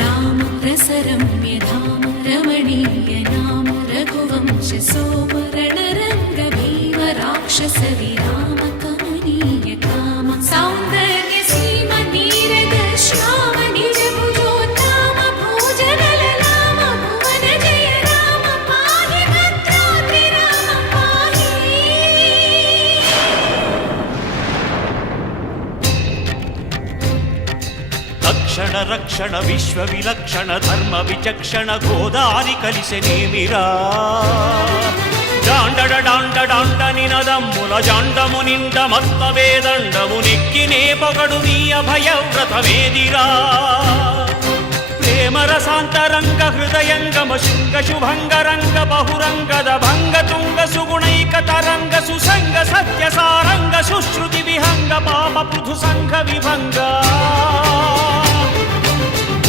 राम रसरम्य धाम रमणीय नाम रघुवंश सोम रणरङ्ग भीम राक्षस రక్షణ రక్షణ విశ్వ విలక్షణ ధర్మ విచక్షణ గోదారి కలిసెనేమిరా జాండడ డాండ డాండ నినదమ్ముల జాండము నిండ మత్త వేదండము నెక్కినే పొగడు నీ అభయ వ్రతమేదిరా ప్రేమ హృదయంగమ శృంగ శుభంగ రంగ బహురంగద భంగ తుంగ సుగుణైక తరంగ సుసంగ సత్య సారంగ సుశ్రుతి విహంగ పాప పృథు సంఘ విభంగా.